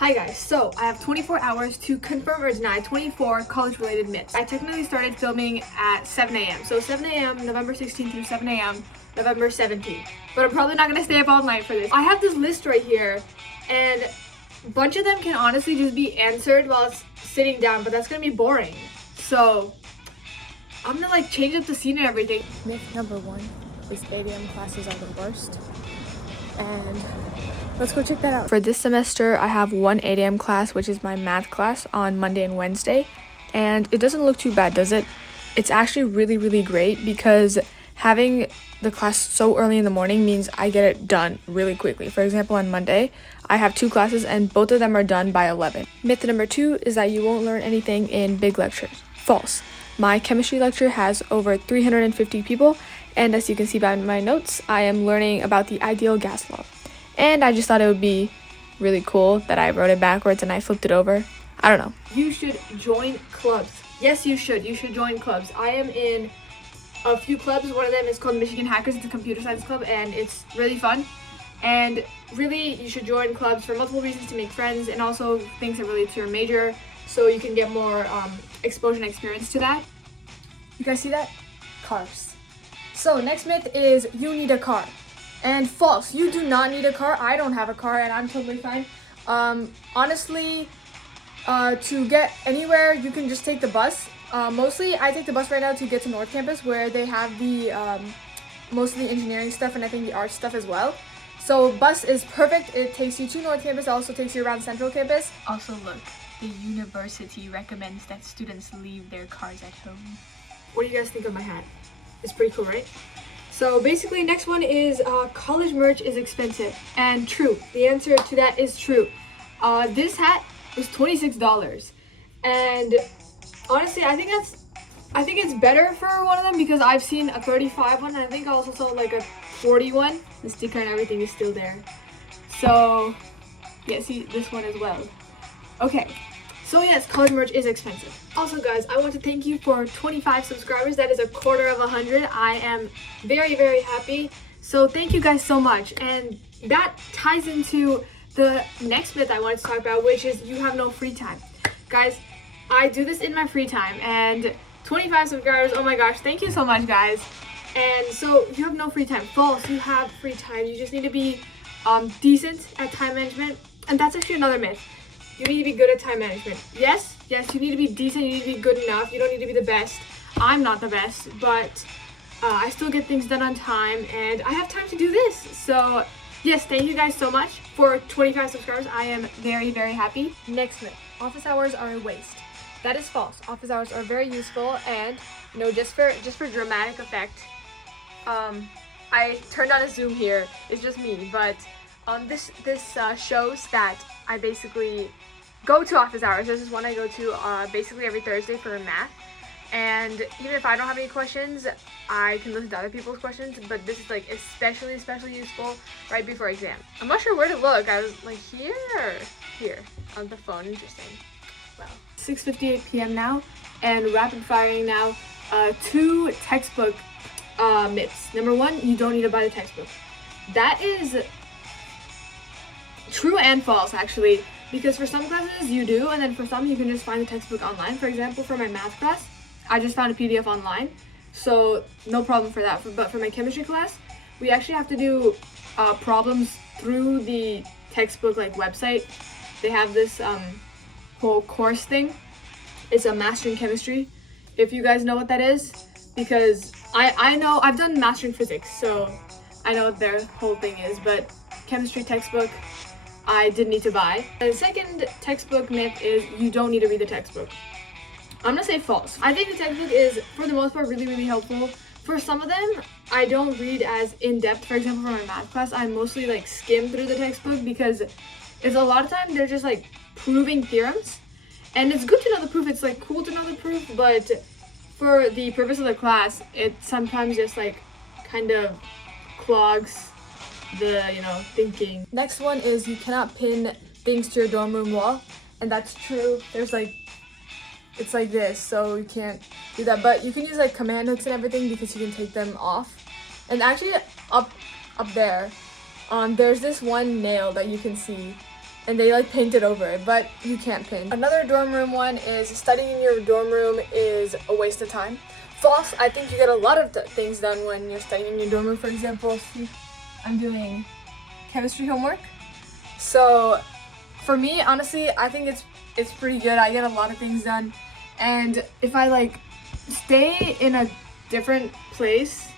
Hi guys, so I have 24 hours to confirm or deny 24 college-related myths. I technically started filming at 7 a.m. So 7 a.m. November 16th through 7 a.m. November 17th. But I'm probably not gonna stay up all night for this. I have this list right here, and a bunch of them can honestly just be answered while it's sitting down, but that's gonna be boring. So I'm gonna like change up the scene and everything. Myth number 1 is 8 a.m. classes are the worst. And let's go check that out. For this semester, I have one 8 a.m. class, which is my math class on Monday and Wednesday. And it doesn't look too bad, does it? It's actually really, really great because having the class so early in the morning means I get it done really quickly. For example, on Monday, I have 2 classes and both of them are done by 11. Myth number 2 is that you won't learn anything in big lectures. False. My chemistry lecture has over 350 people, and as you can see by my notes, I am learning about the ideal gas law. And I just thought it would be really cool that I wrote it backwards and I flipped it over. I don't know. You should join clubs. Yes, you should. You should join clubs. I am in a few clubs. One of them is called Michigan Hackers. It's a computer science club, and it's really fun. And really, you should join clubs for multiple reasons: to make friends and also things that relate to your major, so you can get more exposure and experience to that. You guys see that? Cars. So next myth is you need a car. And false. You do not need a car. I don't have a car and I'm totally fine. Honestly, to get anywhere, you can just take the bus. Mostly, I take the bus right now to get to North Campus, where they have the most of the engineering stuff and I think the art stuff as well. So bus is perfect. It takes you to North Campus. It also takes you around Central Campus. Also, look, the university recommends that students leave their cars at home. What do you guys think of my hat? It's pretty cool, right? So basically, next one is college merch is expensive. And true. The answer to that is true. This hat was $26. And honestly, I think it's better for one of them because I've seen a 35 one and I think I also saw like a 40 one. The sticker and everything is still there. So yeah, see this one as well. Okay. So yes, college merch is expensive. Also guys, I want to thank you for 25 subscribers. That is a quarter of 100. I am very, very happy. So thank you guys so much. And that ties into the next myth I wanted to talk about, which is you have no free time. Guys, I do this in my free time and 25 subscribers, oh my gosh, thank you so much guys. And so you have no free time. False, you have free time. You just need to be decent at time management. And that's actually another myth. You need to be good at time management. Yes, you need to be decent, you need to be good enough. You don't need to be the best. I'm not the best, but I still get things done on time and I have time to do this. So yes, thank you guys so much for 25 subscribers. I am very, very happy. Next myth, office hours are a waste. That is false. Office hours are very useful and just for dramatic effect. I turned on a Zoom here. It's just me, but this shows that I basically go to office hours. This is one I go to basically every Thursday for math. And even if I don't have any questions, I can listen to other people's questions. But this is like especially useful right before exam. I'm not sure where to look. I was like here on the phone. Interesting. Wow. 6:58 p.m. now, and rapid firing now. 2 textbook myths. Number 1, you don't need to buy the textbook. That is true and false actually, because for some classes you do, and then for some you can just find the textbook online. For example, for my math class, I just found a PDF online, so no problem for that. But for my chemistry class, we actually have to do problems through the textbook like website. They have this whole course thing. It's a Mastering Chemistry, if you guys know what that is, because I know I've done Mastering Physics, so I know what their whole thing is, but chemistry textbook I did need to buy. The second textbook myth is you don't need to read the textbook. I'm gonna say false. I think the textbook is, for the most part, really, really helpful. For some of them, I don't read as in-depth. For example, for my math class, I mostly like skim through the textbook because it's a lot of time they're just like proving theorems. And it's good to know the proof. It's like cool to know the proof, but for the purpose of the class, it sometimes just like kind of clogs the thinking. Next one is you cannot pin things to your dorm room wall, and that's true. There's like, it's like this, so you can't do that, but you can use like command hooks and everything because you can take them off. And actually up there there's this one nail that you can see and they like painted over it, but you can't paint. Another dorm room one is studying in your dorm room is a waste of time. False. I think you get a lot of things done when you're studying in your dorm room. For example, see, I'm doing chemistry homework. So for me, honestly, I think it's pretty good. I get a lot of things done, and if I like stay in a different place,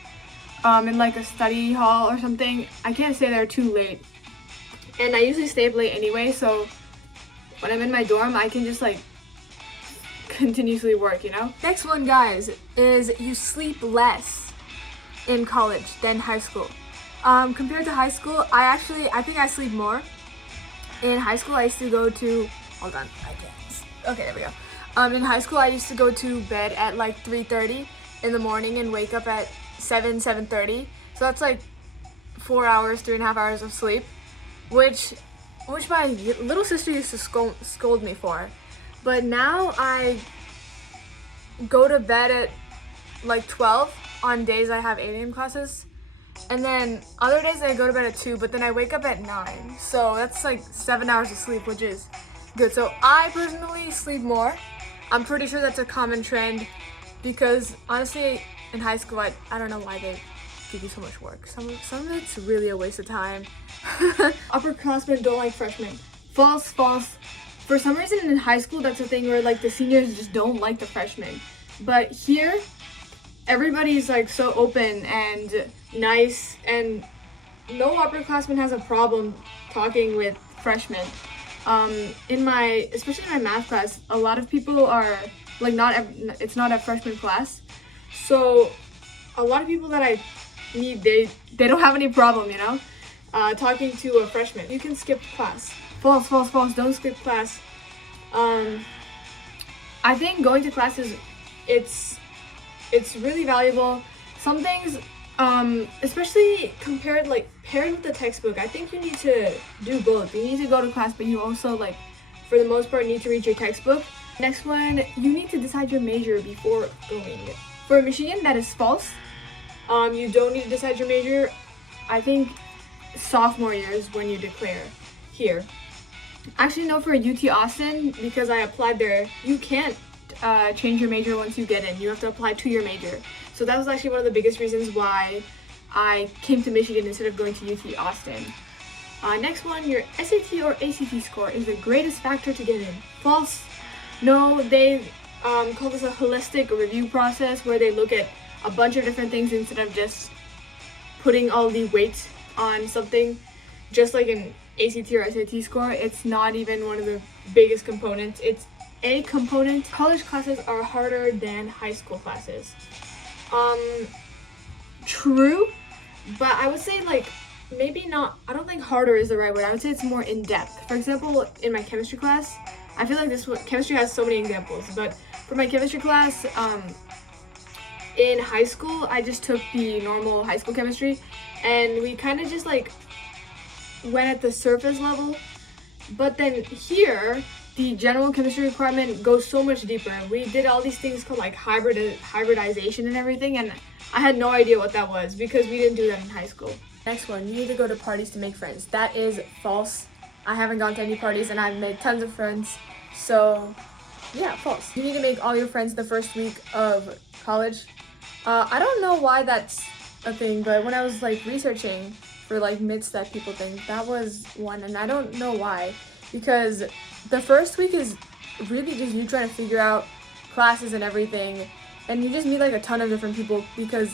in like a study hall or something, I can't stay there too late. And I usually stay up late anyway, so when I'm in my dorm, I can just like continuously work, you know? Next one, guys, is you sleep less in college than high school. Compared to high school, I think I sleep more. In high school, I used to go to, hold on, I can't. Okay, there we go. In high school, I used to go to bed at like 3:30 in the morning and wake up at 7:30. So that's like 4 hours, 3.5 hours of sleep, which my little sister used to scold me for. But now I go to bed at like 12 on days I have 8 a.m. classes. And then other days I go to bed at 2, but then I wake up at 9. So that's like 7 hours of sleep, which is good. So I personally sleep more. I'm pretty sure that's a common trend because honestly, in high school, I don't know why they give you so much work. Some of it's really a waste of time. Upperclassmen don't like freshmen. False. For some reason in high school, that's a thing where like the seniors just don't like the freshmen. But here, everybody's like so open and nice, and no upperclassman has a problem talking with freshmen. Especially in my math class, a lot of people are like it's not a freshman class. So a lot of people that I meet, they don't have any problem, you know, talking to a freshman. You can skip class. False. Don't skip class. I think going to class it's really valuable. Some things, especially paired with the textbook, I think you need to do both. You need to go to class, but you also like, for the most part, need to read your textbook. Next one, you need to decide your major before going. For Michigan, that is false. You don't need to decide your major. I think sophomore year is when you declare here. Actually, no, for UT Austin, because I applied there, you can't change your major once you get in. You have to apply to your major. So that was actually one of the biggest reasons why I came to Michigan instead of going to UT Austin. Next one, your SAT or ACT score is the greatest factor to get in. False. No, they call this a holistic review process where they look at a bunch of different things instead of just putting all the weight on something. Just like an ACT or SAT score, it's not even one of the biggest components. It's a component. College classes are harder than high school classes. True, but I would say like maybe not. I don't think harder is the right word. I would say it's more in depth. For example, in my chemistry class, I feel like chemistry has so many examples, but for my chemistry class, in high school, I just took the normal high school chemistry, and we kind of just like went at the surface level. But then here, the general chemistry requirement goes so much deeper. We did all these things called like hybridization and everything, and I had no idea what that was because we didn't do that in high school. Next one, you need to go to parties to make friends. That is false. I haven't gone to any parties and I've made tons of friends. So yeah, false. You need to make all your friends the first week of college. I don't know why that's a thing, but when I was like researching for like myths that people think, that was one, and I don't know why. Because the first week is really just you trying to figure out classes and everything, and you just meet like a ton of different people because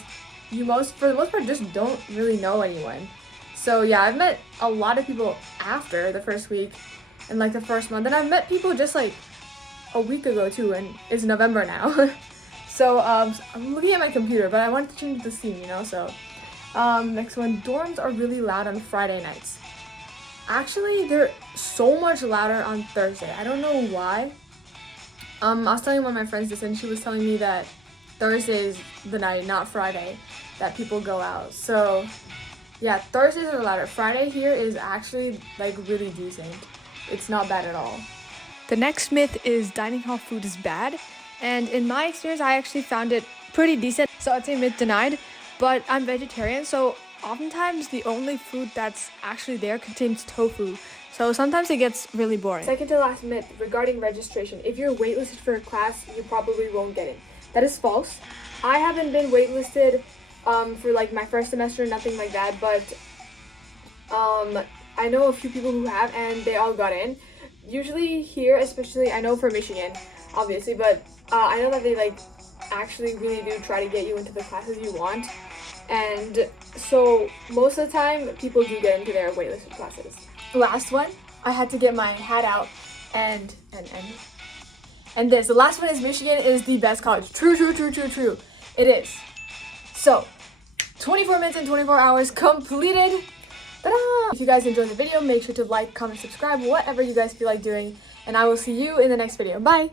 for the most part, just don't really know anyone. So yeah, I've met a lot of people after the first week and like the first month, and I've met people just like a week ago too, and it's November now. So I'm looking at my computer, but I wanted to change the scene, you know. So next one, dorms are really loud on Friday nights. Actually, they're so much louder on Thursday. I don't know why. I was telling one of my friends this, and she was telling me that Thursday is the night, not Friday, that people go out. So yeah, Thursdays are louder. Friday here is actually like really decent. It's not bad at all. The next myth is dining hall food is bad. And in my experience, I actually found it pretty decent. So I'd say myth denied, but I'm vegetarian. So oftentimes the only food that's actually there contains tofu. So sometimes it gets really boring. Second to last myth regarding registration. If you're waitlisted for a class, you probably won't get in. That is false. I haven't been waitlisted for like my first semester, nothing like that, but I know a few people who have, and they all got in. Usually here, especially, I know for Michigan, obviously, but I know that they like actually really do try to get you into the classes you want. And so most of the time, people do get into their waitlisted classes. Last one, I had to get my hat out and this. The last one is Michigan is the best college. True. It is. So, 24 minutes and 24 hours completed. Ta-da! If you guys enjoyed the video, make sure to like, comment, subscribe, whatever you guys feel like doing. And I will see you in the next video. Bye!